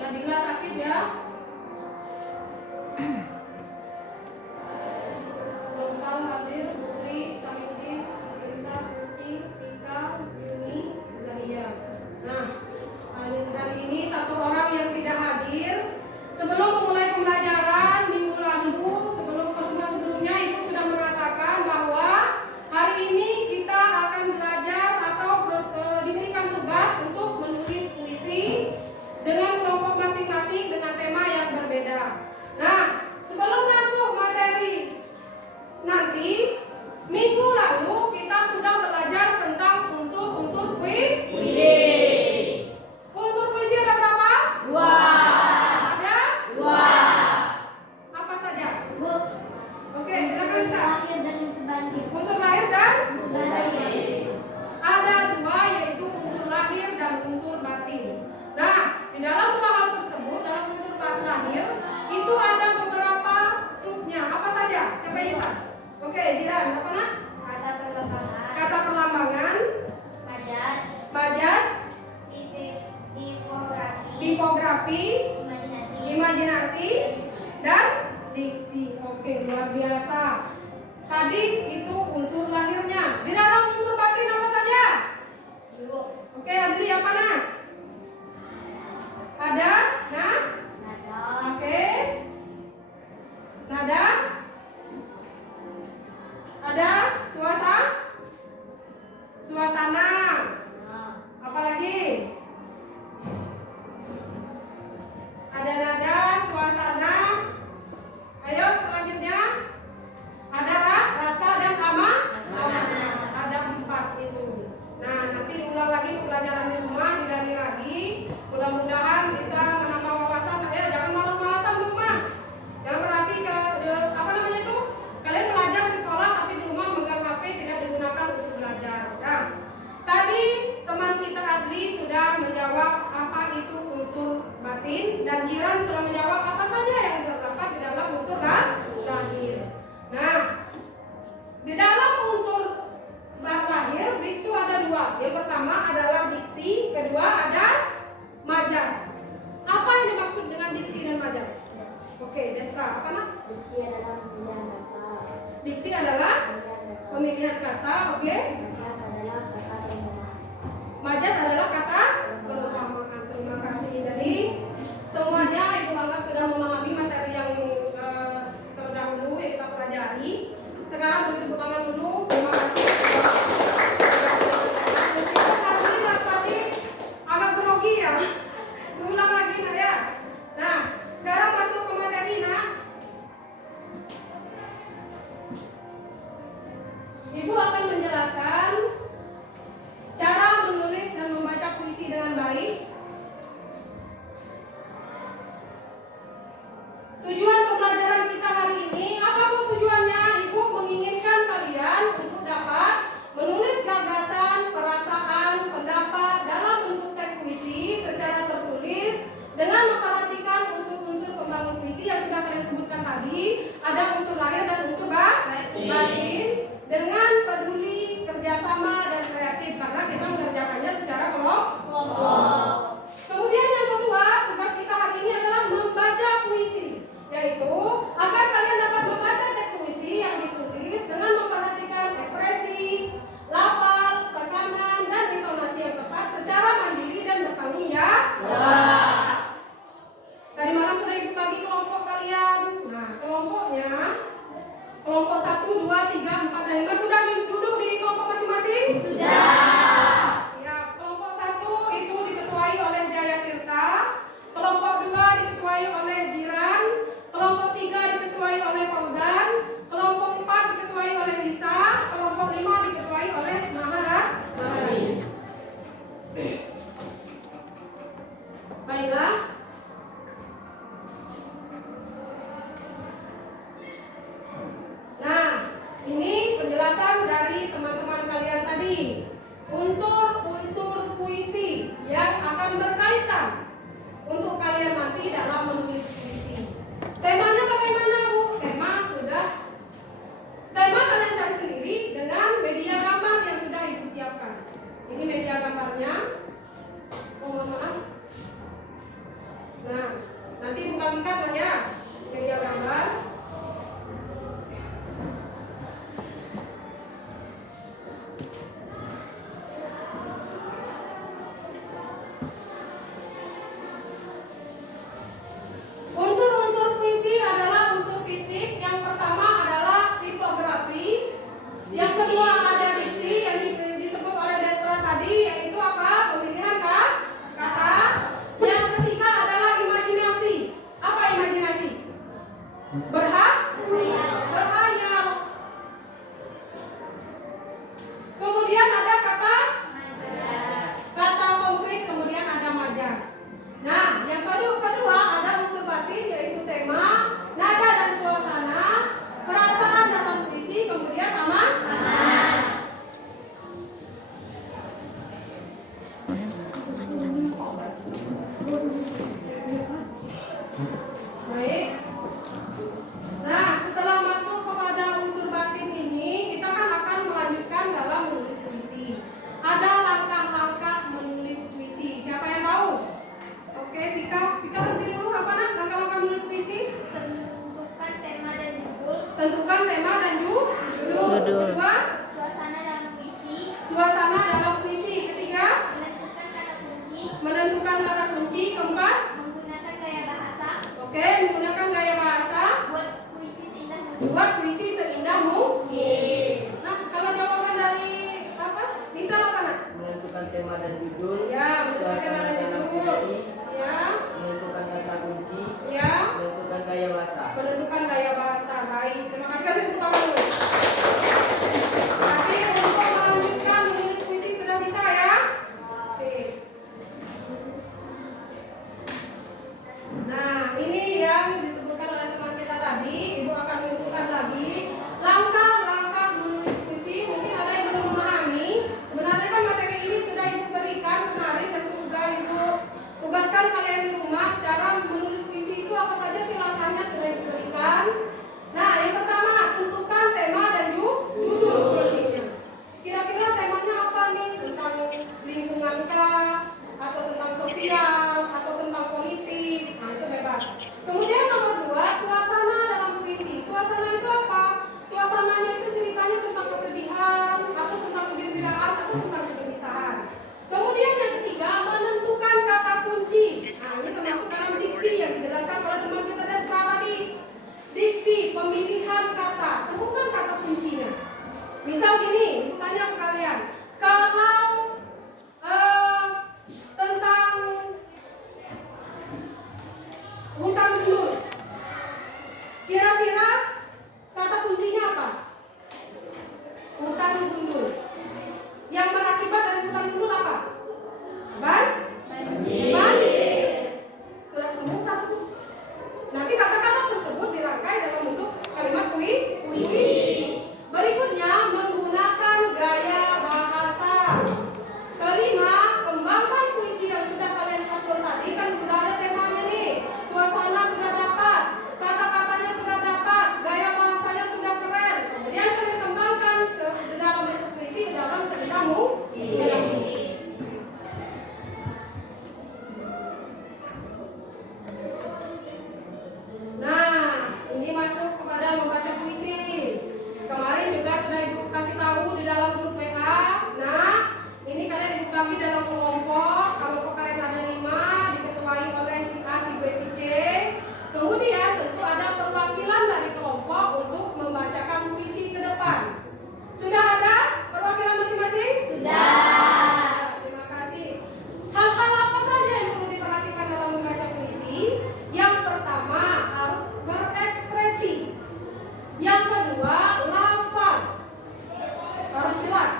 Nabila sakit ya. Lokal hadir Putri, Samidin, Sinta, Suci, Tika, Yuni, Zahia. Nah, hari ini satu orang yang tidak hadir. Sebelum memulai pembelajaran minggu lalu, sebelum pertemuan sebelumnya, Ibu sudah mengatakan bahwa hari ini kita akan belajar atau diberikan tugas untuk menulis puisi dengan kelompok masing-masing dengan tema yang berbeda. Nah, sebelum masuk materi nanti, minggu lalu kita sudah belajar tentang unsur-unsur puisi. Unsur puisi ada berapa? 2. Unsur lahir dan unsur batin. Ada 2, yaitu unsur lahir dan unsur batin. Nah, di dalam 2 hal tersebut, dalam unsur lahir itu ada beberapa subnya. Apa saja? Siapa yang bisa? Oke, Jiran, apa nak? Kata perlambangan, majas, tipografi, imajinasi, dan diksi. Oke, luar biasa. Tadi itu unsur lahirnya. Di dalam unsur batin apa saja? Oke, Adli apa nak? Ada? Nah? Oke. Nada? Ada? Suasana? Apa lagi? Ada nada, suasana. Ayo selanjutnya. Ada rasa dan ada 4 itu. Nah, nanti diulang lagi pelajaran di rumah, digali lagi. Mudah-mudahan bisa menambah wawasan. Ya, jangan malas-malasan di rumah. Jangan berarti kalian belajar di sekolah tapi di rumah megang HP tidak digunakan untuk belajar. Nah, tadi teman kita Adli sudah menjawab apa itu unsur batin dan Jiran sudah menjawab apa saja yang terdapat di dalam unsur lahir. Nah, di dalam unsur lahir itu ada 2. Yang pertama adalah diksi, kedua ada majas. Apa yang dimaksud dengan diksi dan majas? Oke, Destra, apa nak? Diksi adalah pemilihan kata, oke? Majas adalah kata perumpamaan. Terima kasih. Jadi semuanya Ibu anggap sudah memahami materi yang terdahulu yang kita pelajari. Sekarang beri tepuk tangan dulu. Terima kasih. Tadi agak grogi ya. Diulang lagi nak ya. Nah, sekarang masuk ke materi nak. Ibu akan menjelaskan cara menulis dan membaca puisi dengan baik. Tujuan pembelajaran kita hari ini, apa bu tujuannya? Ibu menginginkan kalian untuk dapat menulis gagasan, perasaan, pendapat dalam bentuk teks puisi secara tertulis dengan memperhatikan unsur-unsur pembangun puisi yang sudah kalian sebutkan tadi. Ada unsur lahir dan unsur batin dengan peduli, kerjasama, dan kreatif karena kita mengerjakannya secara kelompok. Kemudian yang kedua, tugas kita hari ini adalah membaca puisi, yaitu agar kalian dapat membaca teks puisi yang ditulis dengan memperhatikan ekspresi, lafal, tekanan, dan intonasi yang tepat secara mandiri dan bertanggung jawab. Tadi malam sudah Ibu bagi kelompok kalian. Nah, kelompoknya kelompok 1, 2, 3, 4, dan 5 sudah duduk di kelompok masing-masing? Sudah. Siap. Kelompok 1 itu diketuai oleh Jaya Tirta, kelompok 2 diketuai oleh Jiran, kelompok 3 diketuai oleh Fauzan, kelompok 4 diketuai oleh Lisa, kelompok 5 diketuai oleh Maharani. Baiklah. Nah, ini penjelasan dari teman-teman kalian tadi. Unsur-unsur puisi yang akan berkaitan untuk kalian nanti dalam menulis puisi. Temanya bagaimana Bu? Tema kalian cari sendiri dengan media gambar yang sudah Ibu siapkan. Ini media gambarnya. Oh, mohon maaf. menentukan kata kunci. Keempat, menggunakan gaya bahasa. Oke, menggunakan gaya bahasa. Buat puisi seindah mungkin. Nah, kalau jawaban dari apa? Bisa apa nak? Menentukan tema dan judul. Ya, menentukan tema dan judul. Ya. Menentukan kata kunci. Ya. Menentukan gaya bahasa. Menentukan gaya bahasa. Baik, terima kasih. Kasih tepuk tangan dulu. Nanti untuk melanjutkan menulis puisi sudah bisa ya? Sip. Nah, ini yang disebutkan oleh teman kita tadi. Ibu akan menunjukkan lagi langkah-langkah menulis puisi. Mungkin ada yang belum memahami. Sebenarnya kan materi ini sudah Ibu berikan kemarin dan sudah Ibu tugaskan kalian di rumah. Cara menulis puisi itu apa saja sih langkahnya sudah Ibu berikan. Nah, yang pertama tentukan tema dan judul puisinya. Kira-kira temanya apa nih? Tentang lingkungan kah? Atau tentang sosial? Atau tentang politik? Nah, itu bebas. Kemudian nomor 2, suasana dalam puisi. Suasana itu apa? Suasananya itu ceritanya tentang kesedihan, atau tentang kegembiraan, atau tentang kegelisahan. Kemudian yang ketiga, menentukan kata kunci. Nah, ini termasuk dalam diksi yang dijelaskan oleh teman kita Desra tadi. Diksi, pemilihan kata, temukan kata kuncinya. Misal gini, Ibu tanya ke kalian, kalau tentang hutan gundul, kira-kira kata kuncinya apa? Hutan gundul. Yang berakibat dari hutan gundul apa? Banjir. Sudah ketemu satu. Nanti kata-kata tersebut dirangkai dalam bentuk kalimat puisi. Berikutnya, menggunakan gaya bahasa. Kelima, kembangkan puisi yang sudah kalian atur tadi. Kan sudah ada temanya nih. Suasana sudah dapat, kata-katanya sudah dapat, gaya bahasanya sudah keren. Kemudian kalian kembangkan ke dalam bentuk puisi dalam seindah mungkin. Nah, ini masuk kepada membaca puisi. Kemarin juga sudah Ibu kasih tahu di dalam grup WA. Nah, ini kalian Ibu bagi dalam kelompok. Kelompok kalian ada 5, diketuai oleh si A, si B, si C. Kemudian tentu ada perwakilan dari kelompok untuk membacakan puisi ke depan. Sudah ada perwakilan masing-masing? Sudah. Terima kasih. Hal-hal apa saja yang perlu diperhatikan dalam membaca puisi? Yang pertama, harus berekspresi. Yang kedua, lafaz. Harus jelas.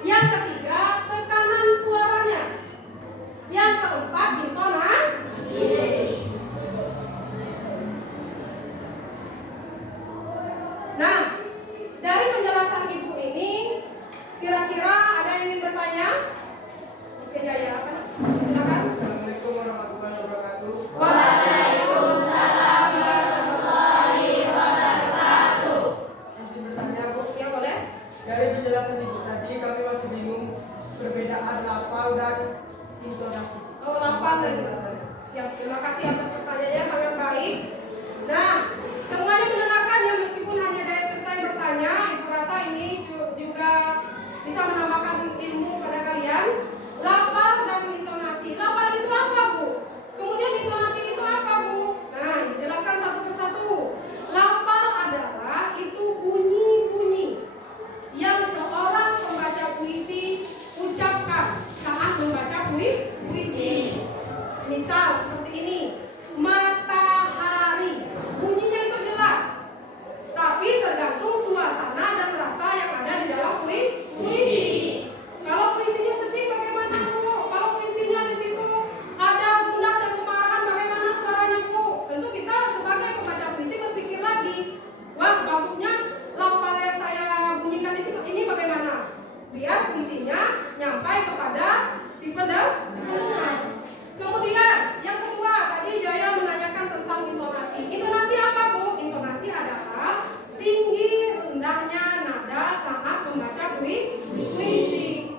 Yang ketiga, tekanan suaranya. Yang keempat, intonasi. Nah, dari penjelasan Ibu ini, kira-kira ada yang ingin bertanya? Oke, Jaya, apa? Silakan. Assalamualaikum warahmatullahi wabarakatuh. Waalaikumsalam warahmatullahi wabarakatuh. Izin bertanya, Bu. Ya, boleh. Dari penjelasan Ibu tadi kami masih bingung perbedaan lafal dan intonasi. Oh, lafal dan intonasi. Siap, terima kasih atas pertanyaannya, sangat baik. Nah, semuanya mendengarkan ya, meskipun hanya dari kita yang bertanya. Ibu rasa ini juga bisa menambahkan ilmu pada kalian. Lafal dan intonasi. Lafal itu apa, Bu? Kemudian intonasi itu apa, Bu? Nah, dijelaskan satu persatu. Lafal adalah itu bunyi-bunyi yang seorang pembaca puisi ucapkan saat membaca puisi. Misal seperti ini, matahari. Bunyinya itu jelas, tapi tergantung suasana dan rasa yang ada di dalam puisi. Kalau puisinya sedih bagaimana, Bu? Kalau puisinya di situ ada gundah dan kemarahan, bagaimana suaranya, Bu? Tentu kita sebagai pembaca puisi berpikir lagi, wah bagusnya lafal yang saya bunyikan ini bagaimana? Biar puisinya nyampai kepada si pendengar. Kemudian yang kedua, tadi Jaya menanyakan tentang intonasi. Intonasi apa, Bu? Intonasi adalah tinggi rendahnya nada saat membaca puisi.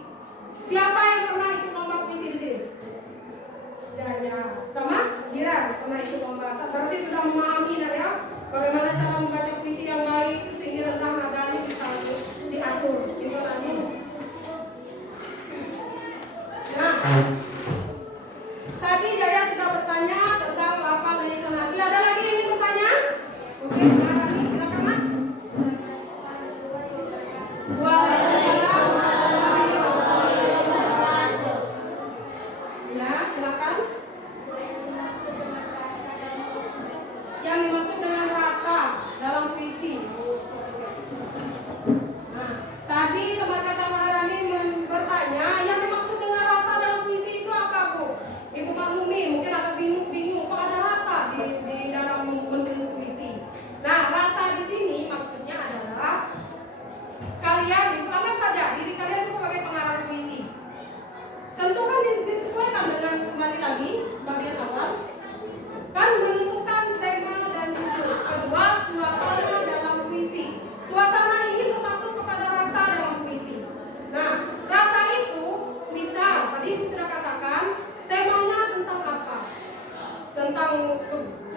Siapa yang pernah ikut lomba puisi di sini? Jaya sama Jiran pernah ikut lomba. Berarti sudah memahami ya bagaimana cara membaca puisi yang baik, tinggi rendah nadanya bisa diatur intonasi. Nah, silakan. Yang dimaksud dengan rasa dalam puisi. Yang dimaksud dengan rasa dalam puisi. Nah, tadi teman kata Maharani bertanya, yang dimaksud dengan rasa dalam puisi itu apa, Bu? Ibu maklumi, mungkin agak bingung kok ada rasa di dalam menulis puisi. Nah, rasa di sini maksudnya adalah kalian, anggap saja diri kalian itu sebagai pengarang puisi. Tentu kan disesuaikan dengan, kembali lagi bagian awal, kan menentukan tema dan judul. Kedua, suasana dalam puisi. Suasana ini termasuk kepada rasa dalam puisi. Nah, rasa itu misal tadi Ibu sudah katakan temanya tentang apa? Tentang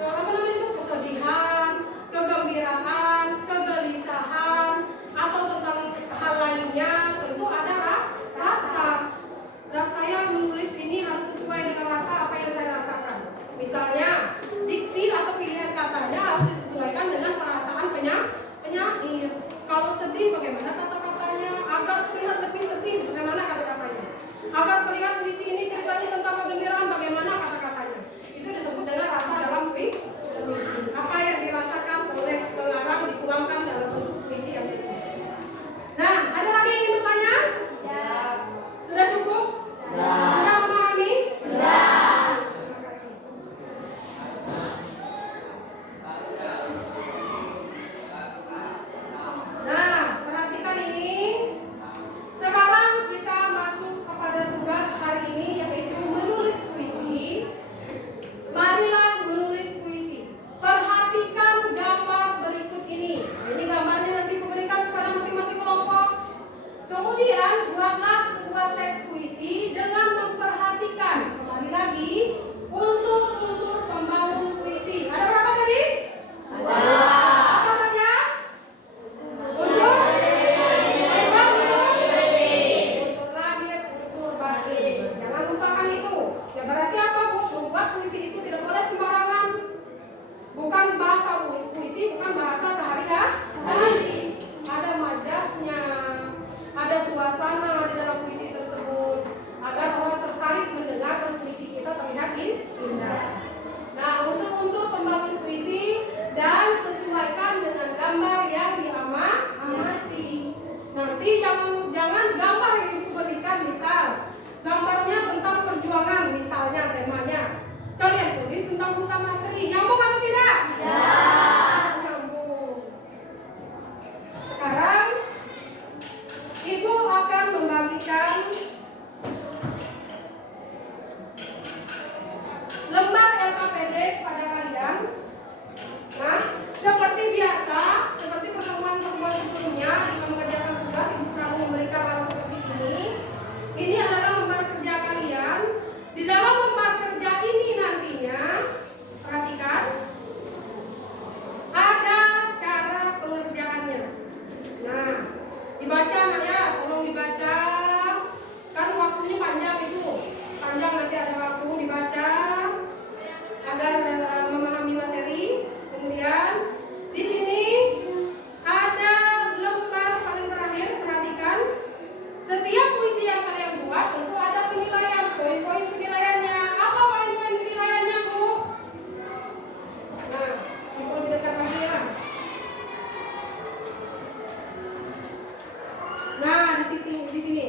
apa namanya itu, kesedihan, kegembiraan, kegelisahan, atau tentang hal lainnya. Tentu ada rasa. Rasanya menulis ini harus sesuai dengan rasa apa yang saya rasakan. Misalnya diksi atau pilihan katanya harus disesuaikan dengan perasaan penyair. Kalau sedih bagaimana kata-katanya, agar terlihat lebih sedih bagaimana kata-katanya. Agar terlihat puisi ini ceritanya tentang kegembiraan bagaimana kata-katanya. Itu disebut dengan rasa dalam puisi. Apa yang dirasakan oleh pengarang dituangkan dalam bentuk puisi yang itu. Nah, ada lagi yang ingin bertanya? Tidak. Sudah cukup? Sudah. Sudah memahami? Sudah. Terima kasih. Nah, perhatikan ini. Sekarang kita masuk kepada tugas hari ini, yaitu menulis puisi. Marilah menulis puisi. Perhatikan gambar berikut ini. Ini gambarnya nanti diberikan kepada masing-masing kelompok. Kemudian buatlah sebuah teks puisi dengan memperhatikan, kembali lagi, unsur-unsur pembangun puisi. Ada berapa tadi? Ada. Apa saja? Unsur? Apa unsur? Unsur lahir, unsur batin. Jangan lupakan itu. Ya berarti apa, Bu? Membuat puisi itu tidak boleh sembarangan. Bukan bahasa puisi, bukan bahasa sehari-hari. Ada majasnya, ada suasana di dalam puisi tersebut, agar orang tertarik mendengarkan puisi kita terlihat indah. Nah, unsur-unsur pembangun puisi dan sesuaikan dengan gambar yang diamati. Nanti jangan gambar yang diberikan, misal gambarnya tentang perjuangan, misalnya temanya. Kalian tulis tentang Buta Masri, nyambung atau tidak? Tidak. Nyambung. Sekarang Ibu akan membagikan lembar LKPD kepada kalian. Nah, seperti biasa, seperti pertemuan-pertemuan sebelumnya, jika mengerjakan tugas, Ibu selalu memberikan hal seperti ini. Ini adalah lembar kerja kalian. Di dalam lembar kerja ini nantinya, perhatikan, ada cara pengerjaannya. Nah, dibaca ya, tolong dibaca. Kan waktunya panjang itu. Panjang, nanti ada waktu dibaca agar memahami materi. Kemudian di sini ada lembar paling terakhir, perhatikan. Setiap puisi yang kalian buat tentu ada penilaian, poin-poin penilaiannya. Apa poin-poin penilaiannya, Bu? Nah, Ibu lebih dekat lagi ya. Nah, di sini.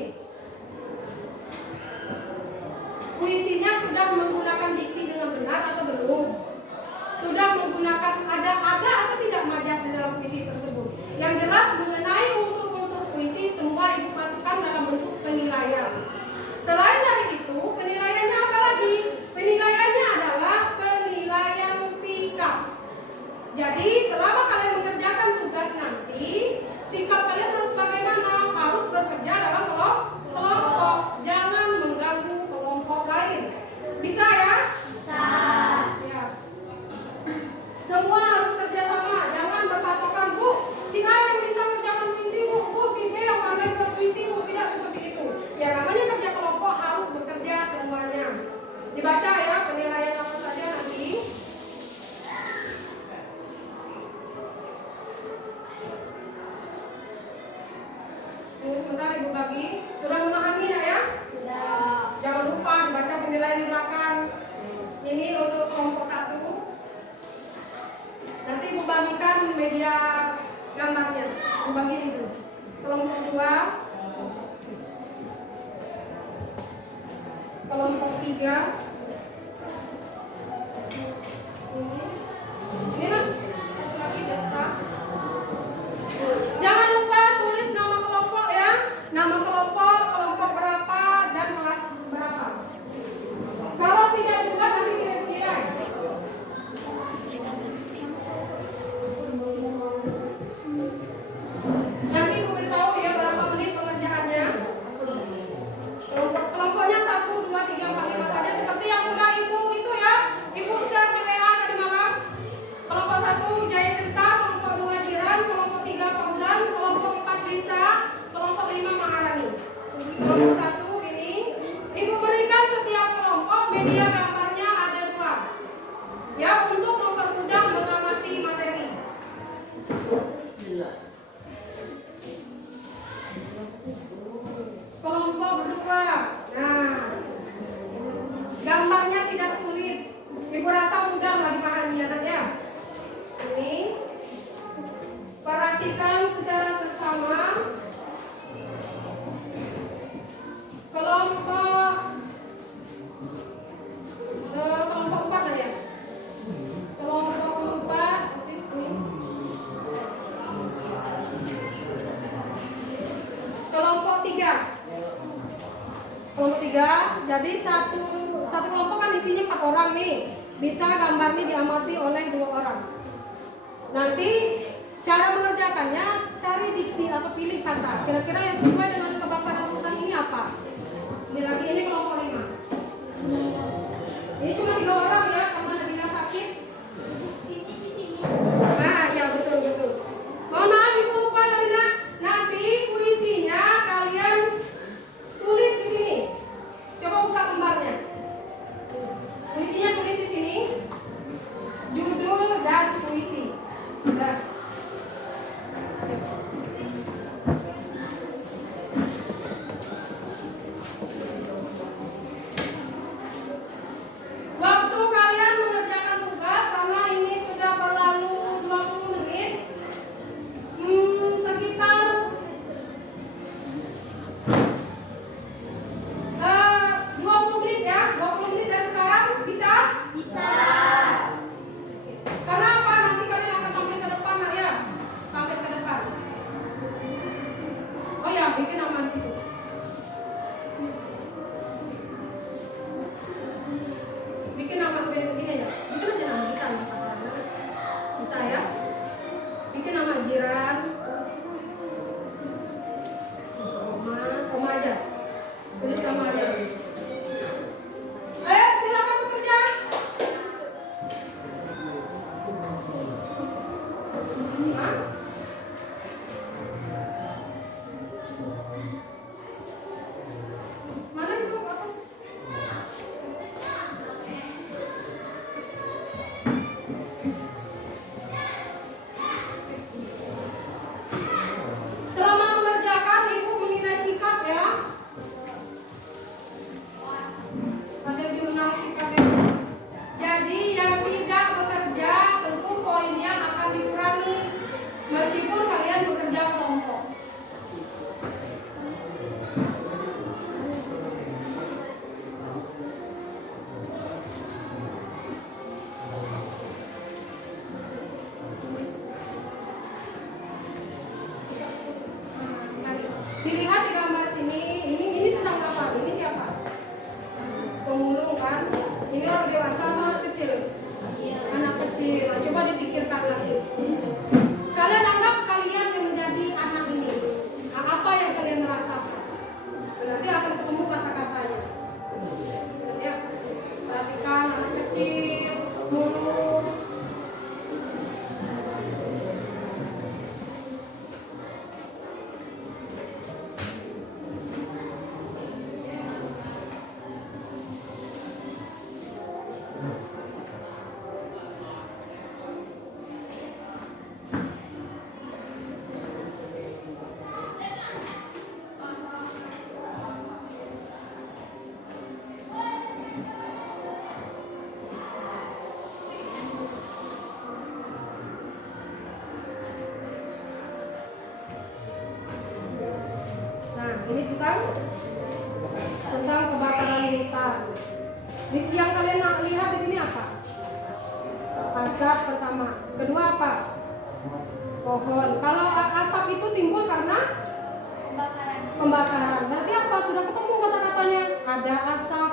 Puisinya sudah menggunakan diksi dengan benar atau belum? Sudah menggunakan ada atau tidak majas di dalam puisi tersebut? Yang jelas mengenai unsur-unsur puisi semua Ibu masukkan dalam bentuk penilaian. Selain dari itu, penilaiannya apa lagi? Penilaiannya adalah penilaian sikap. Jadi selama kalian mengerjakan tugas nanti, sikap kalian harus bagaimana? Harus bekerja dalam kelompok. Jangan mengganggu kelompok lain. Bisa ya? Bisa. Siap. Semua harus kerjasama. Jangan berpatokan, Bu, si A yang bisa mengerjakan puisi, Bu, si B yang pandai berpuisi, Bu. Tidak seperti itu. Ya namanya kerja kelompok harus bekerja semuanya. Dibaca ya penilaian apa saja nanti. Tunggu sebentar Ibu bagi. Sudah memahaminya ya? Sudah. Jangan lupa dibaca penilaian di belakang. media gambarnya. Dibagi itu. Kelompok 2, kelompok 3. Ini lah. Satu lagi Destra. Jangan lupa tulis nama kelompok ya. Nama kelompok, kelompok berapa, dan kelas berapa. Kalau tidak juga nanti tidak dinilai. Nanti ibu beritahu ya berapa menit pengerjaannya. Kelompoknya 1, 2, 3, 4, 5 saja seperti yang sudah ibu itu ya. Ibu share di WA tadi malam. Kelompok 1 Jaya Tirta, kelompok 2 Jiran, kelompok 3 Fauzan, kelompok 4 Lisa, kelompok 5 Maharani. Kelompok 1 ini ibu berikan setiap kelompok media gambarnya ada 2. Ya, untuk mempermudah mengamati materi. Kelompok 2. Nah, gambarnya tidak sulit. Ibu rasa mudah lah dipahami anaknya. Ini perhatikan secara seksama. Kelompok 4 kan ya? Kelompok 4 sini. Kelompok 3. Kelompok 3, jadi satu kelompok kan isinya 4 orang nih. Bisa gambarnya diamati oleh 2 orang. Nanti cara mengerjakannya cari diksi atau pilih kata. Kira-kira yang sesuai dengan kebakaran hutan ini apa? Ini lagi ini kelompok 5. Ini cuma 3 orang ya, karena Nabila sakit. Nah, ya betul. Mohon maaf ibu lupa tadi nak. Nanti puisinya kalian tulis di sini. Coba buka lembarnya. Puisinya tulis di sini. Judul dan puisi. Udah. Waktu kalian mengerjakan tugas karena ini sudah berlalu 20 menit. Sekitar 20 menit ya. 20 menit dari sekarang bisa? Bisa. Karena apa? Nanti kalian akan tampil ke depan ya. Tampil ke depan. Oh ya, bikin nama di situ. Bikin nama begini ya. Bikin aja nama bisa ya. Bisa ya. Bikin nama Jiran. Koma aja. Tulis nama aja. Ayo silakan bekerja. Hah? Mana itu? Selama mengerjakan ibu menilai sikap ya. Ada jurnal sikap itu. Jadi yang tidak bekerja tentu poinnya akan dikurangi meskipun kalian bekerja kelompok. Dilihat di gambar sini, ini tentang apa? Ini siapa? Pemulung kan? Ini orang dewasa atau anak kecil? Anak kecil. Nah, coba dipikirkan lagi. Kalian anggap kalian yang menjadi anak ini. Nah, apa yang kalian rasakan? Berarti akan ketemu kata-katanya. Ya, perhatikan anak kecil, mulus. tentang kebakaran hutan. Yang kalian lihat di sini apa? Asap pertama. Kedua apa? Pohon. Kalau asap itu timbul karena pembakaran. Berarti apa? Sudah ketemu kata-katanya. Ada asap,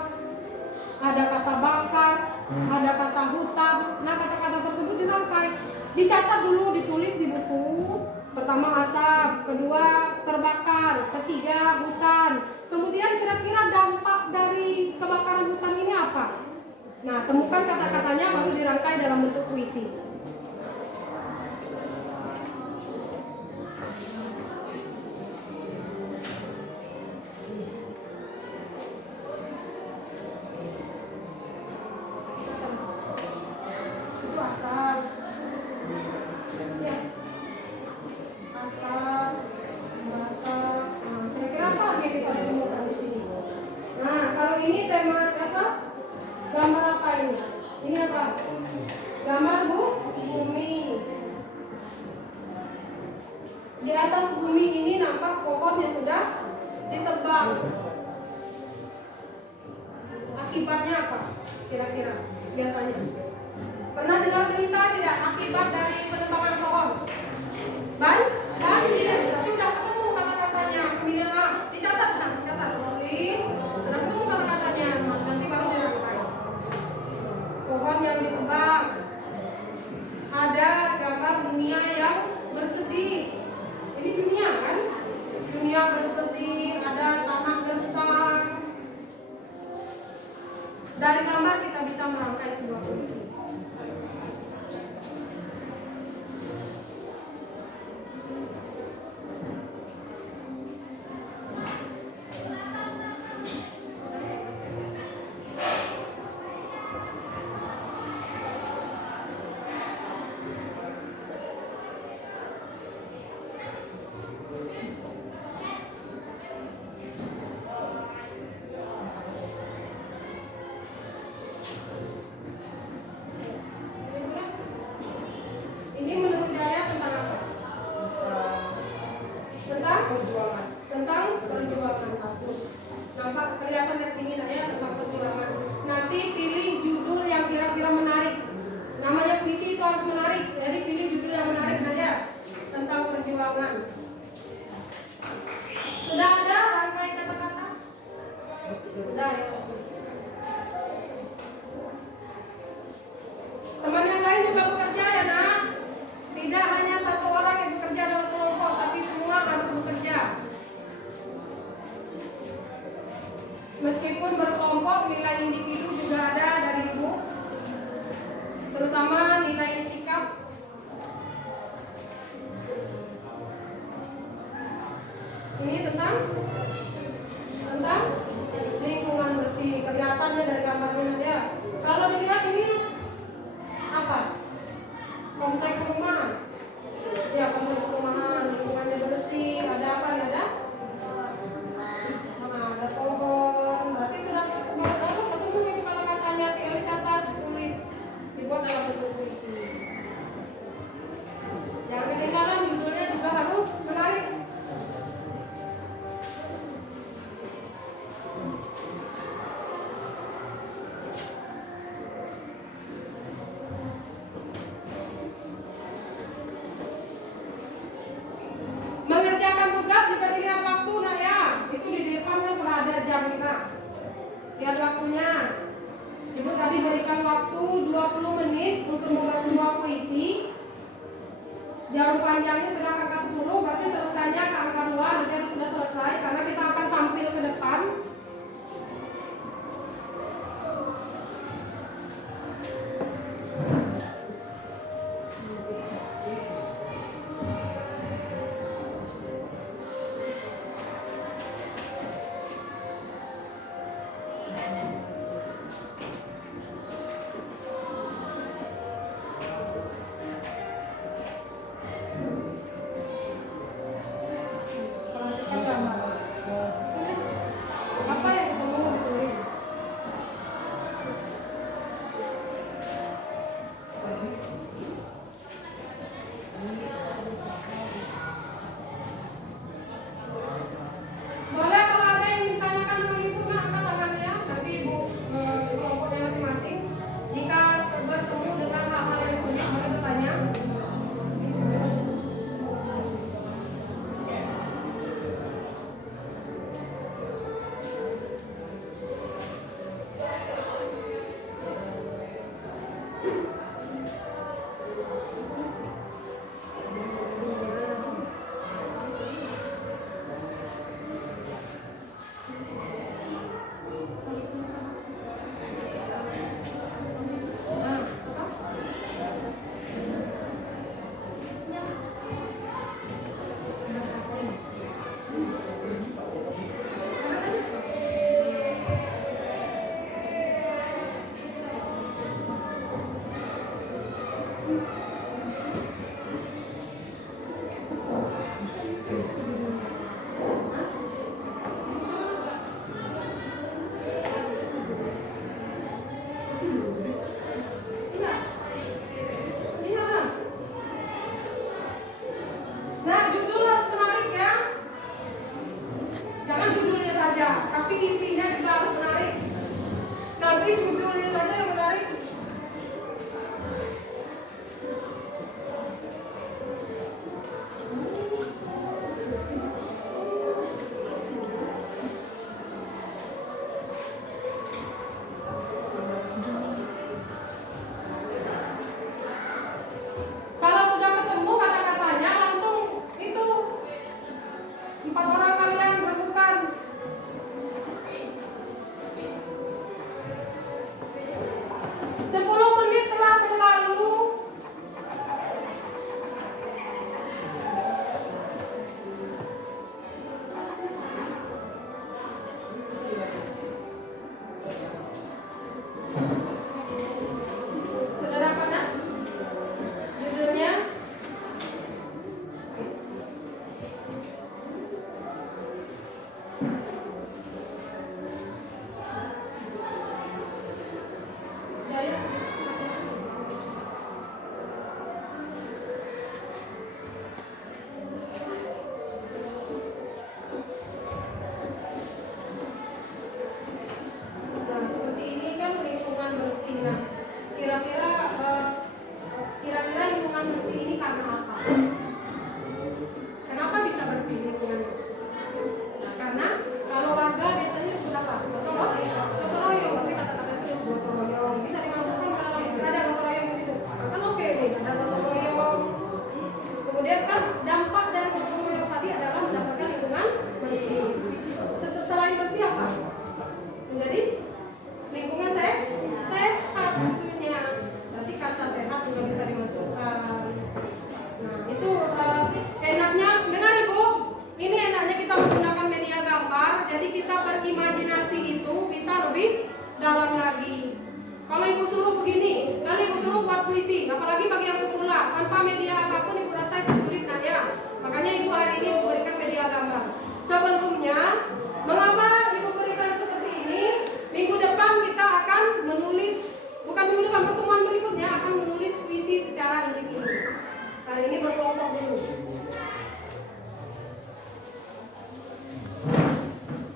ada kata bakar, ada kata hutan. Nah, kata-kata tersebut dirangkai. Dicatat dulu, ditulis di buku. Pertama asap, kedua terbakar, ketiga hutan. Kemudian kira-kira dampak dari kebakaran hutan ini apa? Nah, temukan kata-katanya baru dirangkai dalam bentuk puisi. Itu asap. Ya. Asap, asap. Nah, kira-kira apa lagi yang bisa ditemukan di sini? Nah, kalau ini tema apa? Gambar apa ini? Ini apa? Gambar bumi. Di atas bumi ini nampak pohon yang sudah ditebang. Akibatnya apa? Kira-kira biasanya. Pernah dengar cerita tidak akibat dari penebangan pohon? Banjir. Tapi sudah ketemu kata-katanya. Kemudian dicatat, tulis. Sudah ketemu kata-katanya. Nanti baru dirangkai. Pohon yang ditebang. Ada gambar dunia yang bersedih. Ini dunia kan? Dunia bersedih. Ada tanah gersang. Dari gambar kita bisa merangkai sebuah puisi. Ini menurut saya tentang apa? Tentang perjuangan. Bagus. Nampak kelihatan dari sini ya tentang perjuangan. Nanti pilih judul yang kira-kira menarik. Namanya puisi itu harus menarik. Jadi pilih judul yang menarik aja tentang perjuangan. Sudah ada rangkai kata-kata? Sudah ya. Teman yang lain juga bekerja ya nak. Tidak hanya satu orang yang bekerja dalam kelompok, tapi semua harus bekerja. Meskipun berkelompok, nilai individu juga ada dari ibu, terutama nilai sikap. Ini tentang lingkungan bersih. Kelihatannya dari gambarnya ya. Kalau dilihat ini apa? Komplek perumahan. Ya, komplek perumahan, lingkungannya bersih. Ada apa? Ada pohon. Berarti sudah ketemu itu kalau kacanya, tinggal dicatat, tulis, dibuat dalam bentuk puisi. Jangan ketinggalan, judulnya juga harus menarik. Mengerjakan tugas juga dilihat waktu nak ya. Itu di depannya sudah ada jam kita. Lihat waktunya. Ibu tadi berikan waktu 20 menit untuk membuat sebuah puisi. Jarum panjangnya sudah angka 10, berarti selesainya ke angka 2. Nanti harus sudah selesai karena kita akan tampil ke depan. Perhatikan gambar. Tulis. Iya. Iya. Nah, judul harus menarik ya. Jangan judulnya saja, tapi isinya juga harus menarik. Nanti judulnya saja yang menarik. Kalau sudah ketemu kata-katanya langsung itu 4 orang kalian berbukan. 10 menit telah berlalu. Sudah dapat nak? Judulnya? Jaya. Nah, seperti ini kan lingkungan bersih. Nah, kira-kira lingkungan bersih ini karena apa? Kenapa bisa bersih lingkungan? Nah, karena kalau warga biasanya sudah apa? Gotong royong, tapi kata-kata itu gotong royong. Bisa dimasukkan ke dalam ada gotong royong di situ. Kan oke nih, ada gotong royong. Kemudian kan dampak dari gotong royong tadi adalah mendapatkan lingkungan bersih. Selain bersih apa? Menjadi lingkungan sehat tentunya. Berarti kata sehat juga bisa dimasukkan. Nah, itu enaknya dengar Ibu. Ini enaknya kita menggunakan media gambar. Jadi kita berimajinasi itu bisa lebih dalam lagi. Kalau Ibu suruh begini, lalu Ibu suruh buat puisi, apalagi bagi yang pemula, tanpa media apapun Ibu rasa itu sulit nah ya. Makanya Ibu hari ini memberikan media gambar. Sebelumnya, mengapa Ibu berikan seperti ini? Minggu depan kita akan menulis, bukan minggu depan, pertemuan berikutnya akan menulis puisi secara individu. Hari ini berkelompok dulu.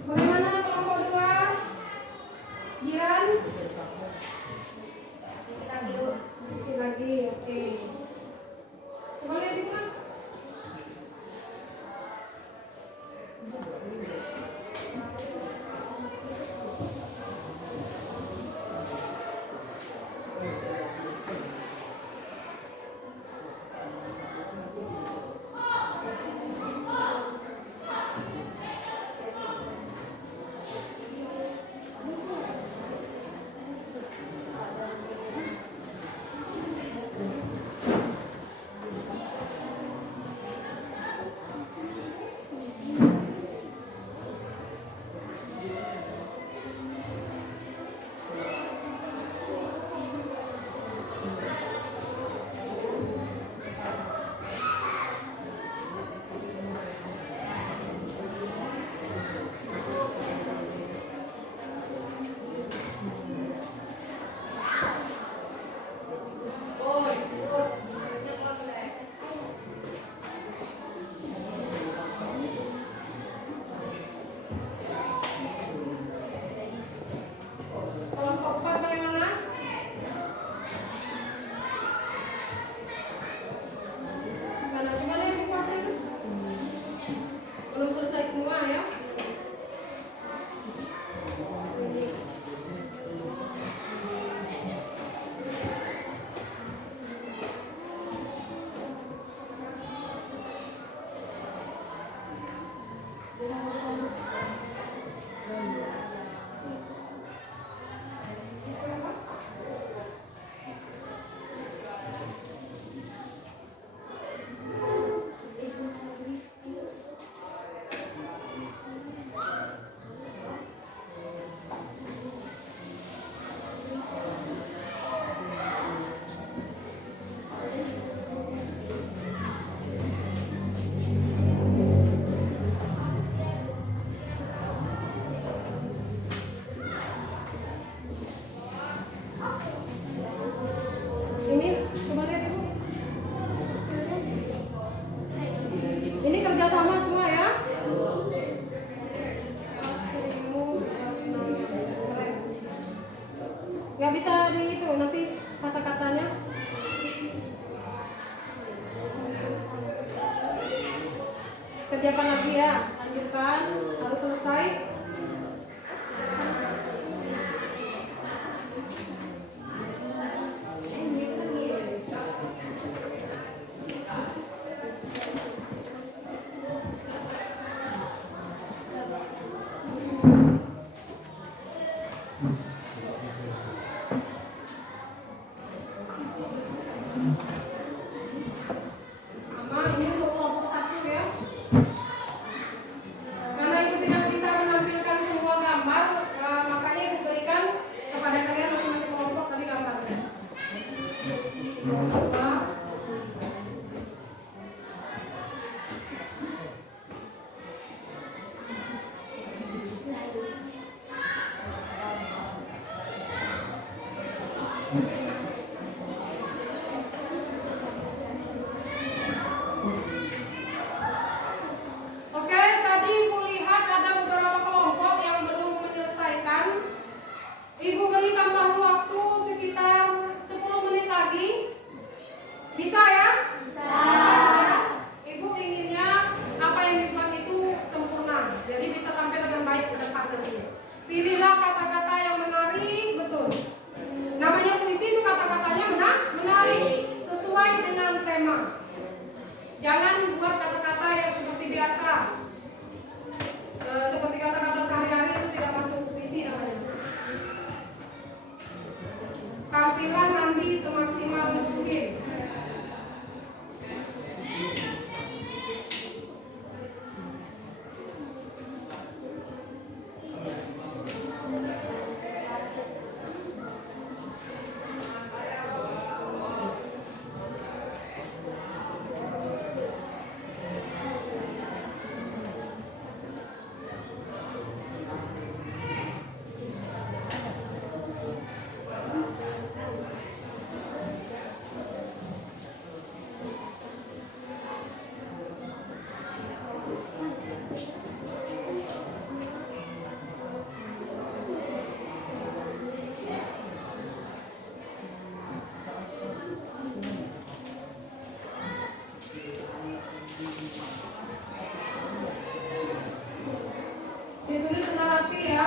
Bagaimana kelompok 2? Jian? Lagi, oke. Coba lihat itu Mas. aja itu nanti kata-katanya. Kerjakan lagi ya, lanjutkan, harus selesai. Mama, ini untuk kelompok 1 ya. Karena ibu tidak bisa menampilkan semua gambar, makanya ibu berikan kepada kalian masing-masing kelompok tadi gambarnya. Coba. Oke, tadi ibu lihat ada beberapa kelompok yang belum menyelesaikan. Ibu beri tambahan waktu sekitar 10 menit lagi. Bisa ya? Bisa. Ya? Ibu inginnya apa yang dibuat itu sempurna. Jadi bisa tampil dengan baik ke depan nanti. Pilihlah kata-kata yang menarik, betul. Namanya puisi itu kata-katanya menarik, sesuai dengan tema. Jangan buat kata-kata yang seperti biasa. Seperti kata-kata sehari-hari itu tidak masuk puisi namanya. Tampilan nanti semaksimal mungkin. Ditulis dengan rapi ya.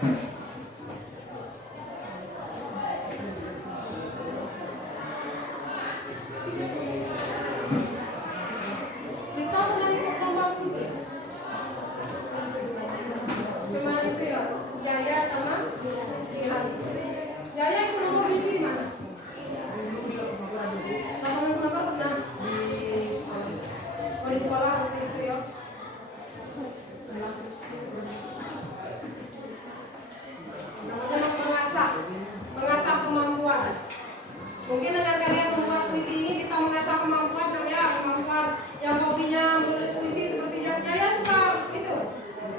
Bisa pernah ikut lomba puisi? Cuma itu ya, Jaya sama Jihan. Jaya ikut lomba puisi di mana? Lapangan Semakor pernah? Oh, di sekolah waktu itu ya. Namanya mengasah kemampuan. Mungkin dengan kalian membuat puisi ini bisa mengasah kemampuan ya, kemampuan yang hobinya menulis puisi seperti Jaya suka itu,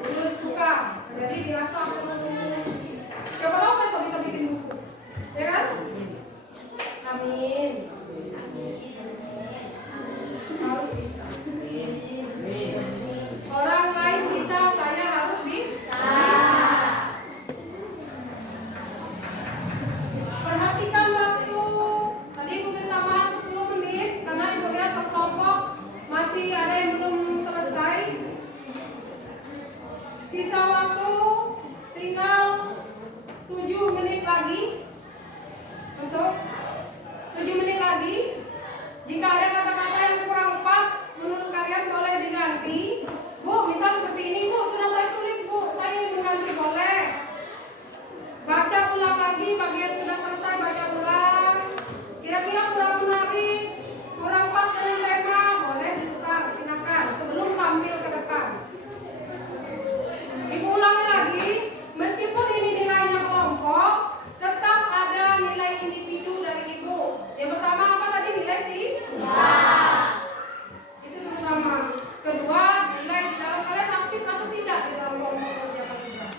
menulis suka. Jadi diasah terus. Siapa tahu kan bisa bikin buku, ya kan? Amin. Harus bisa. Orang lain bisa, saya harus bisa. Perhatikan waktu. Tadi Ibu beri tambahan 10 menit karena Ibu lihat per kelompok masih ada yang belum selesai. Sisa waktu tinggal 7 menit lagi. Untuk 7 menit lagi. Jika ada kata-kata yang kurang pas menurut kalian boleh diganti. Bu, misal seperti ini, Bu, sudah saya tulis, Bu, saya ingin mengganti, boleh. Baca ulang lagi, bagian sudah selesai, baca ulang. Kira-kira kurang menarik, kurang pas dengan tema, boleh ditukar, silakan sebelum tampil ke depan. Ibu ulangi lagi, meskipun ini nilainya kelompok, tetap ada nilai individu dari Ibu. Yang pertama apa tadi, nilai sih? Ya. Itu terutama. Kedua, nilai di dalam kalian aktif atau tidak di dalam kelompok kerja kalian.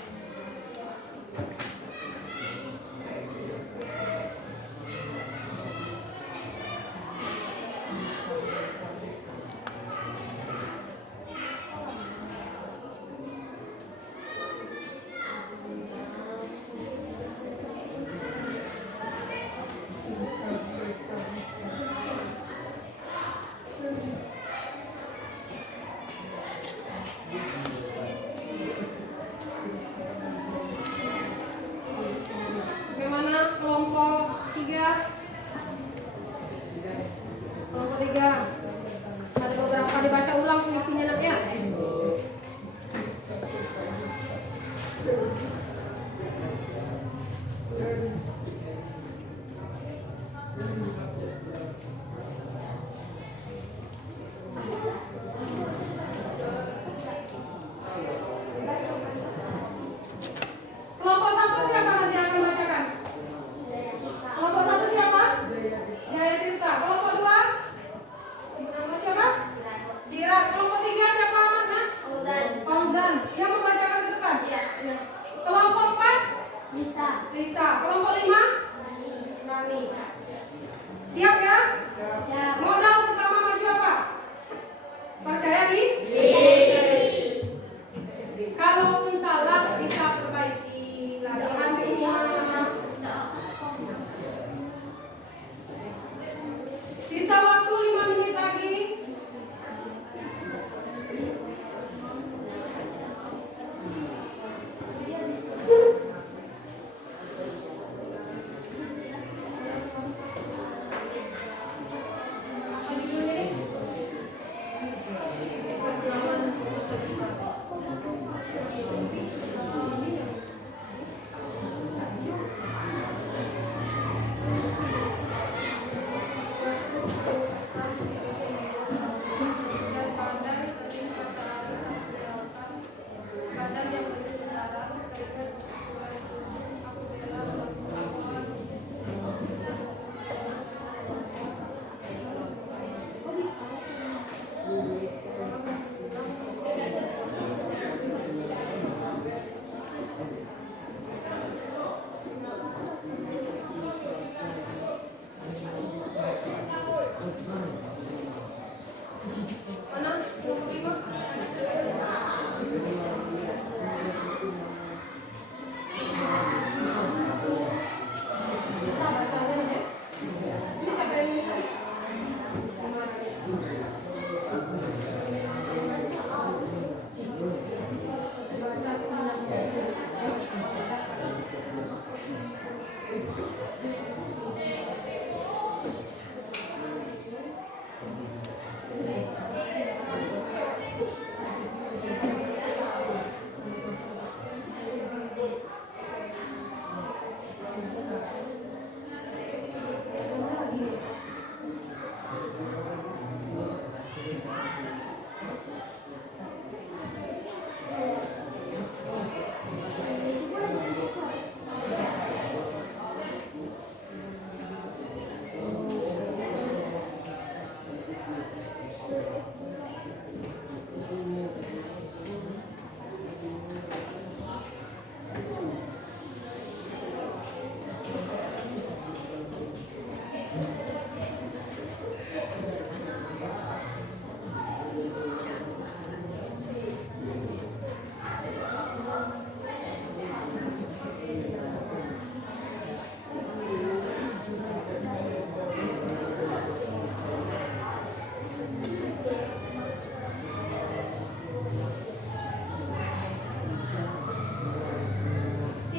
Bagaimana kelompok 3? Kelompok 3. Ada beberapa dibaca ulang puisinya nak ya. Kelompok 1 siapa nanti akan bacakan? Kelompok 1 siapa? Jaya Tirta. Kelompok 2? Nama siapa? Jirat. Kelompok 3 siapa namanya? Fauzan. Yang membacakan ke depan? Iya. Kelompok 4? Lisa. Kelompok 5? Rani. Siap ya? Modal pertama maju apa? Percaya diri. Kalaupun salah bisa perbaiki. Latihan rumah. Sisa waktu 5 menit lagi. Apa judulnya nih?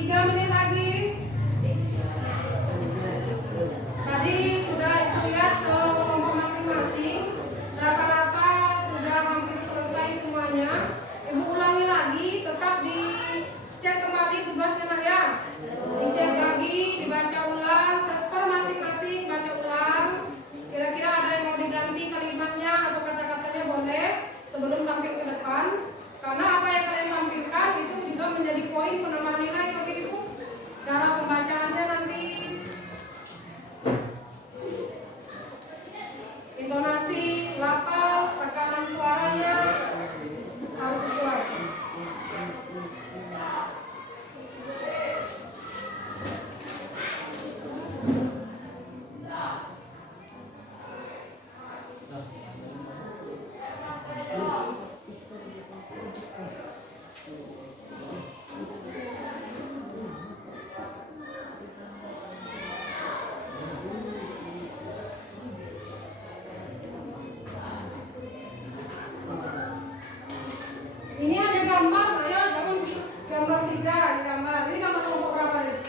3 menit lagi. Tadi sudah Ibu lihat ke kelompok masing-masing. Rata-rata sudah hampir selesai semuanya. Ibu ulangi lagi, tetap dicek kembali tugasnya nak ya. Dicek lagi, dibaca ulang, sektor masing-masing baca ulang. Kira-kira ada yang mau diganti kalimatnya atau kata-katanya boleh sebelum tampil ke depan. Karena apa yang kalian tampilkan itu juga menjadi poin penambah nilai bagi ibu. Cara pembacaannya nanti, intonasi, lafal, tekanan suaranya harus sesuai. Ini ada gambar, ayo gambar 3 di gambar. Ini gambar kelompok berapa nih?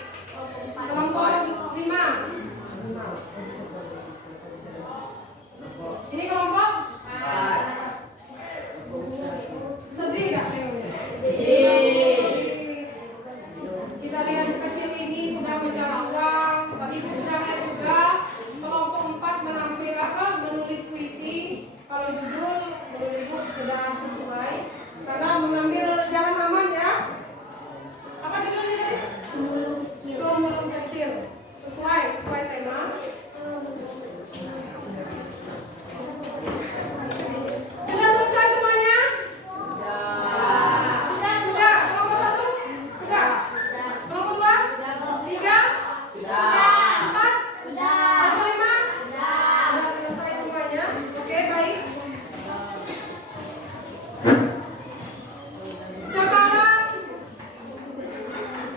Kelompok 5. Ini kelompok? Sedih nggak? Kita lihat sekecil ini sudah bicara ulang. Tadi ibu sudah lihat juga kelompok 4 menulis puisi. Kalau judul menurut ibu sudah sesuai. Karena mengambil jalan aman ya. Apa judulnya tadi? Pemulung kecil. Sesuai tema. Sudah selesai semuanya? Sudah. Kelompok 1? Sudah. Kelompok 2? 3? 4? Kelompok 5? Sudah selesai semuanya. Oke, baik. Sekarang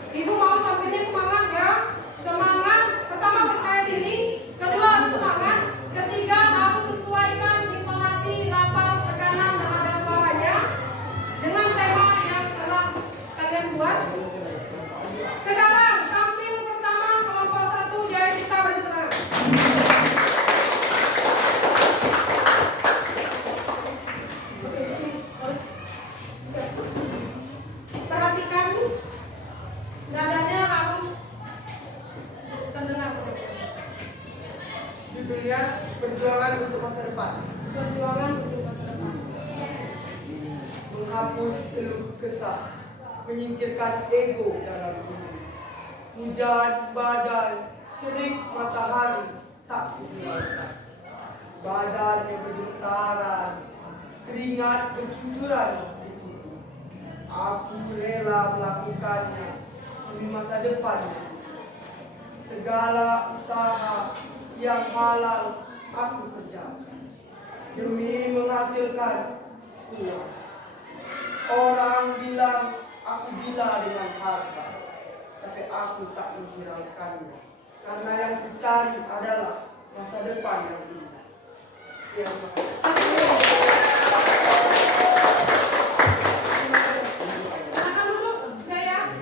ibu mau tampilnya semangat ya. Semangat, pertama percaya diri, kedua harus semangat, ketiga harus sesuaikan intonasi, lafal, tekanan dan nada suaranya dengan tema yang telah kalian buat. Sekarang tampil pertama kelompok 1 Jaya Cipta berjuang. Oke, sini. Perhatikan nadanya harus terdengar. Judulnya Perjuangan untuk Masa Depan. Perjuangan untuk masa depan. Menghapus keluh kesah, menyingkirkan ego dalam diri. Hujan, badai, terik matahari tak kuhiraukan. Badan yang bergetaran, keringat bercucuran di tubuh. Aku rela melakukannya demi masa depan. Segala usaha yang halal aku kerjakan demi menghasilkan uang. Orang bilang aku gila dengan harta, tapi aku tak menghiraukannya, karena yang kucari adalah masa depan yang indah. Terima kasih. Silakan duduk, Jaya.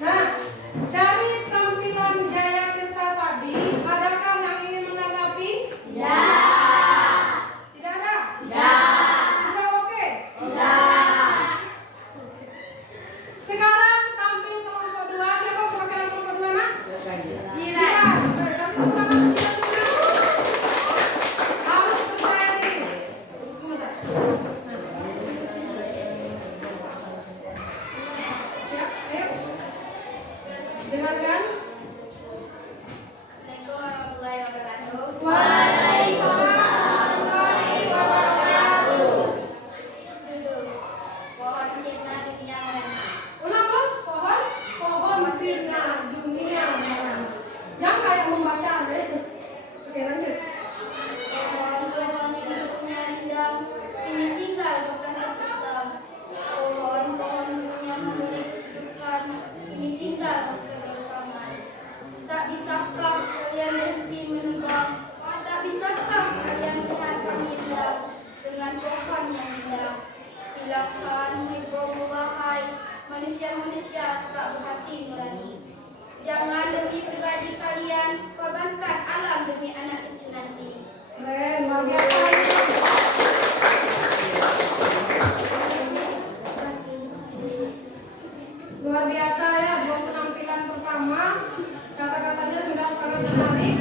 Nah, dari tampilan Jaya Tirta tadi, adakah yang ingin menanggapi? Tidak ada? Sudah oke? Sekarang tampil kelompok 2. Siapa mewakili kelompok 2, nak? Jira. Kasih tepuk tangan untuk Jira. Harus percaya diri. Sebentar. Siap? Ayo. Dengarkan. Assalamualaikum warahmatullahi wabarakatuh. Waalaikumsalam warahmatullahi wabarakatuh. Judul Pohon Sirna Dunia Merana. Ulang. Pohon sirna dunia merana. Jangan kayak membaca deh. Oke, lanjut. Pohon-pohon yang punya rindang kini tinggal bekas terpisah. Pohon-pohon yang memberi kesejukan kini tinggal tegar sama. Luar biasa ya, dua penampilan pertama. Kata-katanya sudah sangat menarik.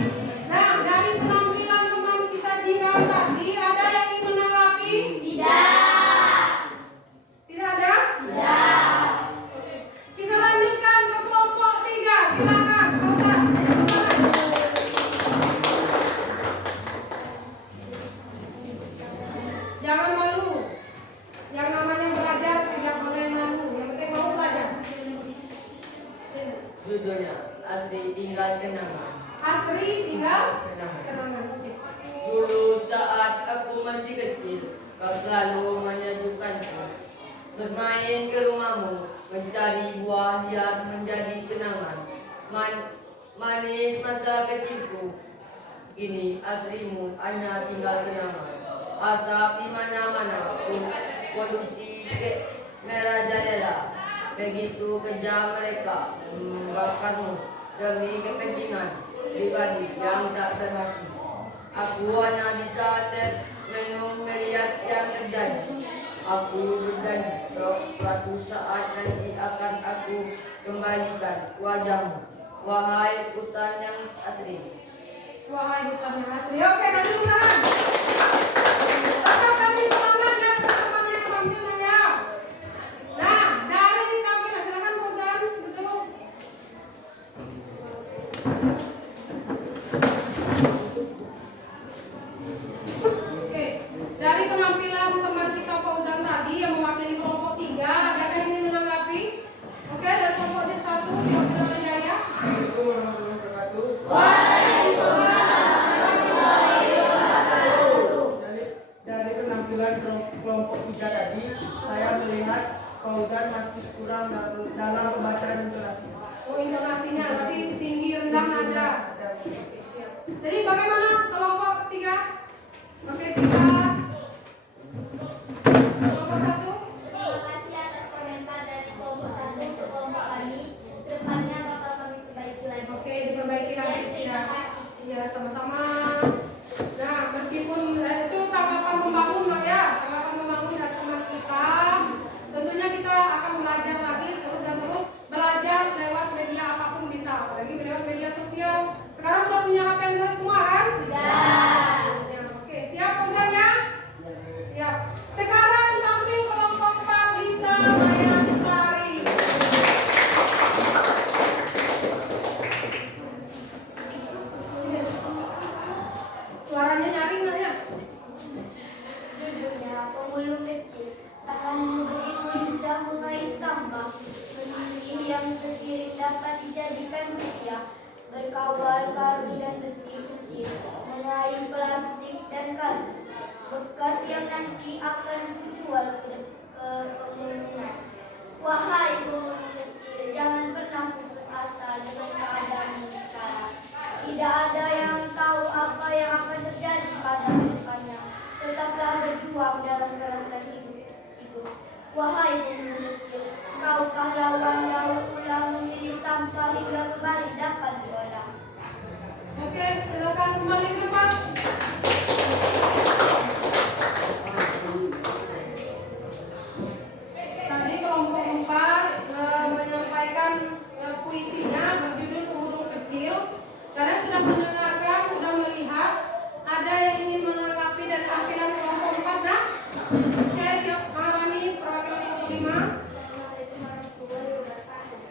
Nah, dari penampilan teman kita Jiran tadi, ada yang ingin menanggapi? Tidak. Tidak ada? Tidak. Kita lanjutkan ke kelompok 3. Silakan, Fauzan. Jangan malu. Yang namanya belajar tidak boleh malu. Yang penting mau belajar. Judulnya Asri Tinggal Kenangan. Asri tinggal Kenangan. kenangan. Oke. Dulu saat aku masih kecil, kau selalu menyejukkanku. Bermain ke rumahmu, mencari buah liar menjadi kenangan. Manis masa kecilku, kini asrimu hanya tinggal kenangan. Asap di mana-mana, polusi merah jendela. Begitu kejam mereka membakarmu demi kepentingan pribadi yang tak berhati. Aku hanya bisa termenung melihat yang terjadi. Aku berjanji suatu saat nanti akan aku kembalikan wajahmu, wahai hutan yang asri. Wahai hutan yang asri. Oke, kasih tangan. Tetap kasih semangat ya teman-teman yang tampilnya. Nah, dari tampilan silakan Fauzan duduk. Oke, dari penampilan teman kita Fauzan tadi yang mewakili kelompok 3, ada yang ingin menanggapi? Oke, dari kelompok 1 diwakili oleh Jaya. Assalamualaikum warahmatullahi wabarakatuh. Dari penampilan kelompok 3 tadi, saya melihat Fauzan masih kurang dalam pembacaan intonasi. Oh, intonasinya berarti tinggi rendah nada. Oke, siap. Jadi bagaimana kelompok 3? Oke, kita kelompok 1. Terima kasih atas komentar dari kelompok 1 untuk kelompok kami. Kedepannya bakal kami perbaiki lagi. Oke, diperbaiki lagi Terima ya. kasih. Iya, sama-sama. Nah, meskipun itu tanggapan membangun lah ya, tanggapan membangun dari teman kita. Tentunya kita akan belajar lagi terus dan terus belajar lewat media apapun bisa, apalagi lewat media sosial. Sekarang udah punya HP Android semua kan? Sudah. Ya, oke, siap Fauzan ya? Siap. Sekarang tampil kelompok 4 Lisa Maya Besari. Suaranya nyaring nggak ya? Judulnya Pemulung Kecil. Tanganmu begitu lincah mengais sampah, memilih yang sekiranya dapat dijadikan rupiah, berkawal karu dan besi kecil, mengais plastik dan kardus, bekas yang nanti akan dijual ke pemulungan. Wahai pemulung kecil, jangan pernah putus asa dengan keadaanmu sekarang. Tidak ada yang tahu apa yang akan terjadi pada depannya. Tetaplah berjuang dalam kerasan hidup. Wahai pemulung kecil, kaukah lawan daur ulang memilih sampah hingga kembali dapat diolah. Oke, silakan kembali ke tempat. Tadi kelompok 4 menyampaikan puisinya berjudul Pemulung Kecil. Karena sudah mendengarkan, sudah melihat, ada yang ingin menanggapi dari tampilan kelompok 4 nah? Oke, siap. Maharani, perwakilan kelompok 5.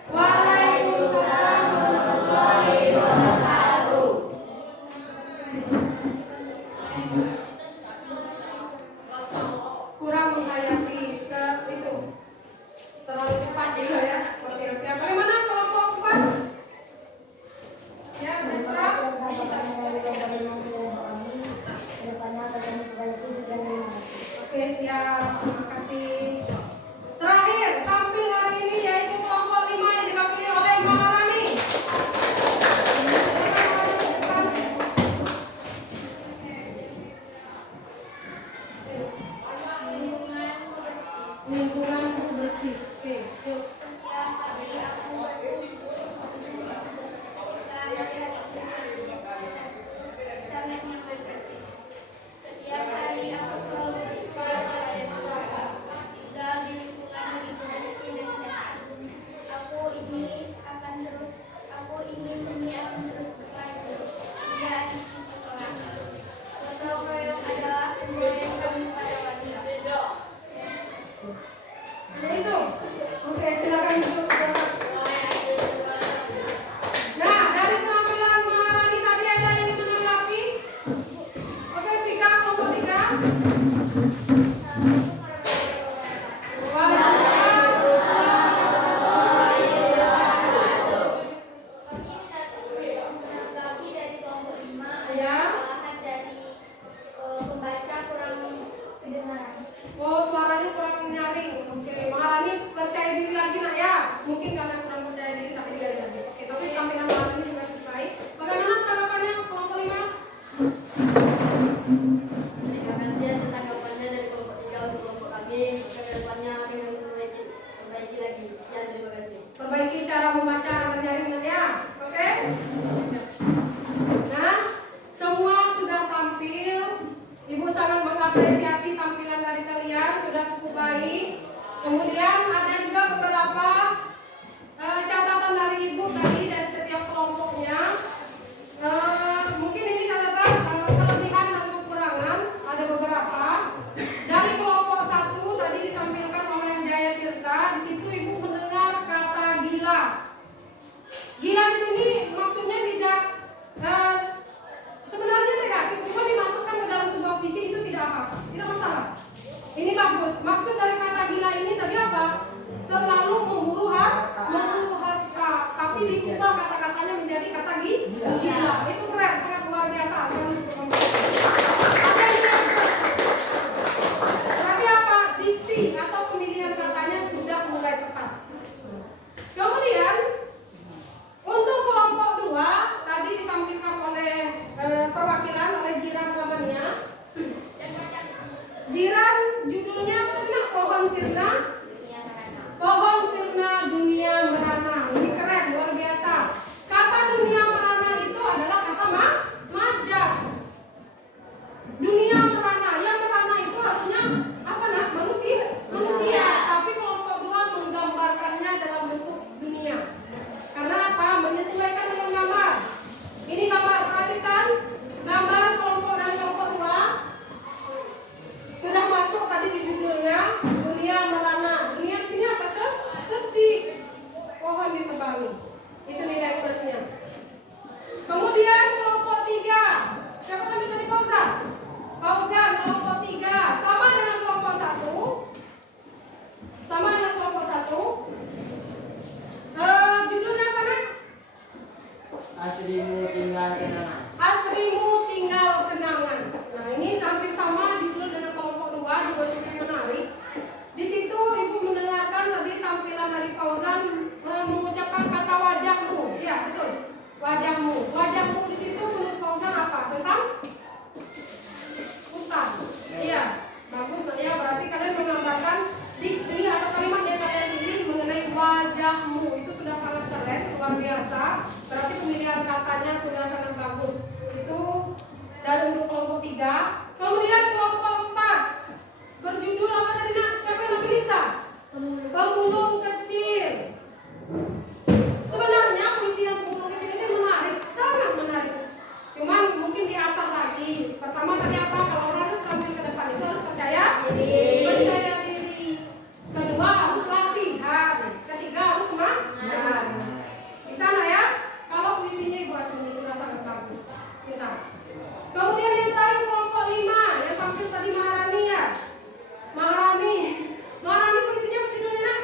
Waalaikumsalam warahmatullahi wabarakatuh. Ini bagus. Maksud dari kata gila ini tadi apa? Terlalu memburu harta. Tapi diubah kata-katanya menjadi kata gila. Itu keren, sangat luar biasa. Berarti apa? Diksi atau pemilihan katanya sudah mulai tepat. Kemudian untuk kelompok 2 tadi ditampilkan oleh perwakilan oleh jiran namanya. Jiran judulnya apa? Pohon sirna. Pohon sirna dunia merana. Ini keren, luar biasa. Kata dunia merana itu adalah kata majas. Dunia merana, yang merana itu artinya apa nak? Manusia. Tapi kelompok 2 menggambarkannya dalam bentuk dunia. Karena apa? Menyesuaikan dengan gambar. Ini gambar, perhatikan. Gambar kelompok dan kelompok 2 sudah masuk tadi di judulnya dunia merana. Dunia di sini apa? Sepi. Pohon ditebangi. Itu nilai plusnya. Kemudian kelompok 3. Siapa namanya tadi Fauzan? Fauzan kelompok 3 sama dengan kelompok 1. Sama dengan kelompok 1. Judulnya apa nak? Asrimu tinggal kenangan. Asrimu tinggal kenangan. Nah ini hampir sama judul dengan kelompok 2, juga cukup menarik. Di situ ibu mendengarkan tadi tampilan dari Fauzan mengucapkan kata wajahmu. Ya betul. Wajahmu. Wajahmu di situ menurut Fauzan apa? Tentang hutan. Iya. Bagus ya. Berarti kalian menggambarkan diksi atau kalimat yang kalian pilih mengenai wajahmu. Itu sudah sangat keren, luar biasa. Berarti pemilihan katanya sudah sangat bagus. Itu dari untuk kelompok 3. Kemudian kelompok 4 berjudul apa tadi nak? Siapa yang namanya Lisa? Pemulung kecil. Sebenarnya puisi yang pemulung kecil ini menarik, sangat menarik. Cuman mungkin diasah lagi. Pertama tadi apa? Kalau orang harus tampil ke depan itu harus percaya diri. Kedua harus latihan. Ketiga harus semangat. Di sana ya. Kalau puisinya ibu acungi sudah sangat bagus. Kita. Kemudian yang terakhir kelompok 5 yang tampil tadi Maharani ya. Maharani puisinya apa judulnya nak?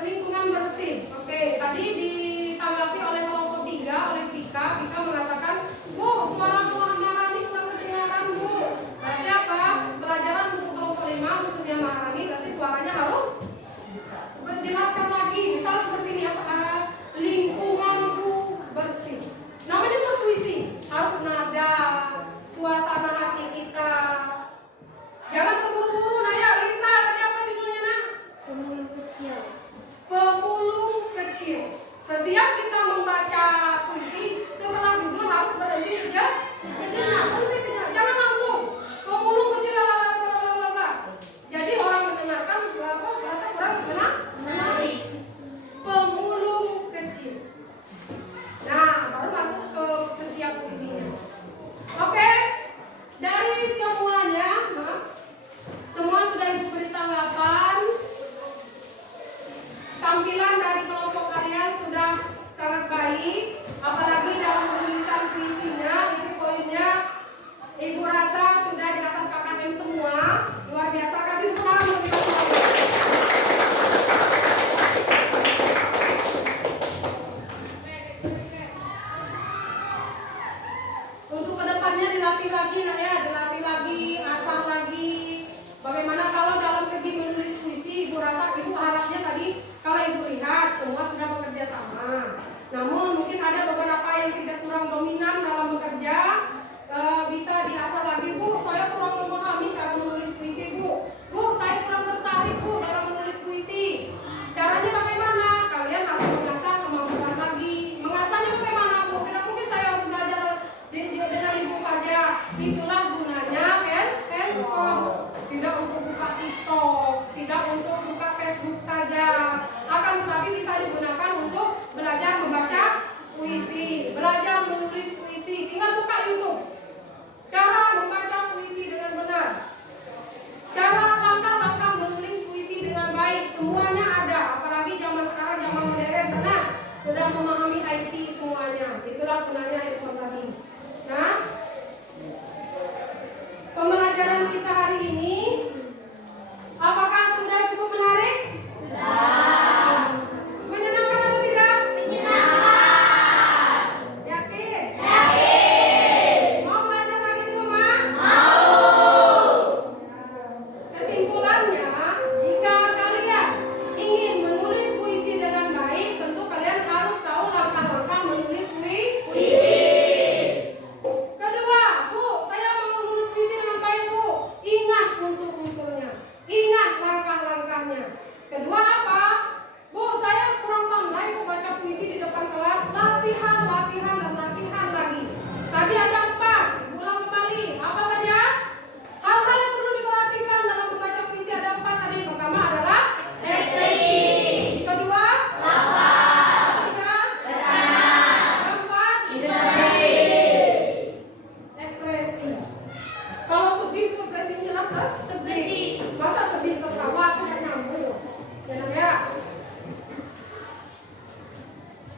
Lingkungan bersih. Oke, tadi ditanggapi oleh kelompok 3 oleh Vika. Vika mengatakan, Bu, suara Maharani kurang kedengaran Bu. Berarti apa? Pelajaran untuk kelompok 5 khususnya Maharani berarti suaranya harus menjelaskan lagi. Misal seperti ini apa? Lingkunganku bersih. Namanya berpuisi harus nada, suasana hati kita. Jangan terburu-buru. Nah ya Lisa, tadi apa judulnya nak? Pemulung kecil. Pemulung kecil. Setiap kita membaca puisi, setelah judul harus berhenti sejenak. Jangan langsung pemulung kecil lalalala. Jadi orang mendengarkan merasa kurang menarik. Pemulung kecil. Nah, baru masuk ke setiap puisinya. Oke, dari semuanya, semua sudah ibu beri tanggapan. Tampilan dari kelompok kalian sudah sangat baik. Apalagi dalam penulisan puisinya, itu poinnya ibu rasa sudah di atas KKM semua. Luar biasa. Kasih tepuk tangan untuk kita semua. Untuk kedepannya dilatih lagi nak ya, dilatih lagi, asah lagi. Bagaimana kalau dalam segi menulis puisi, ibu rasa ibu harapnya tadi kalau ibu lihat semua sudah bekerja sama. Namun mungkin ada beberapa yang tidak kurang dominan dalam bekerja, bisa diasah lagi Bu. Saya kurang memahami cara menulis puisi Bu. Bu, saya kurang tertarik Bu dalam menulis puisi. Caranya bagaimana? Kalian harus mengasah kemampuan lagi. Mengasahnya bagaimana Bu? Tidak mungkin saya harus belajar dengan ibu saja. Itulah gunanya handphone. Tidak untuk buka TikTok, tidak untuk buka Facebook saja. Akan tetapi bisa digunakan untuk belajar membaca puisi, belajar menulis puisi. Tinggal buka YouTube. Cara membaca puisi dengan benar. Cara langkah-langkah menulis puisi dengan baik. Semuanya ada. Apalagi zaman sekarang, zaman modern. Benar. Sudah memahami IT semuanya. Itulah gunanya handphone tadi. Nah, pembelajaran kita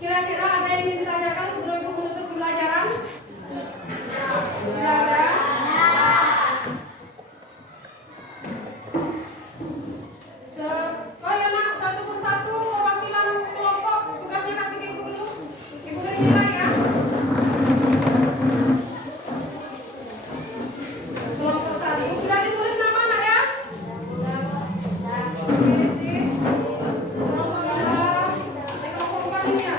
Kira-kira ada yang ingin ditanyakan sebelum ibu menutup pembelajaran? Tidak ada? Oh ya nak, satu persatu perwakilan kelompok tugasnya kasih ke ibu dulu. Ibu beri nilai ya. Kelompok satu sudah ditulis nama nak ya? Oke sih. Kelompok dua, kelompok empat ini ya.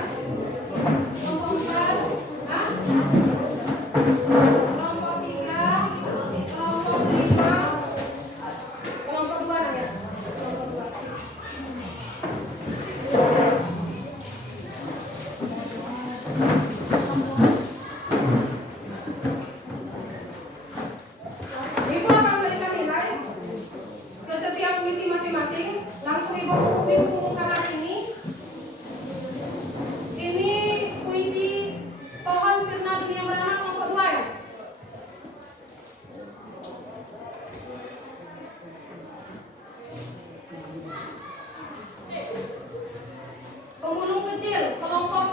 Kelompok empat, ah? Kelompok tiga, kelompok lima, kelompok dua nak ya. Kelompok dua. Ibu akan memberikan nilai ke setiap puisi masing-masing. Langsung ibu umumkan hari ini. Ini puisi Pohon Sirna Dunia Merana kelompok 2 ya. Pemulung Kecil kelompok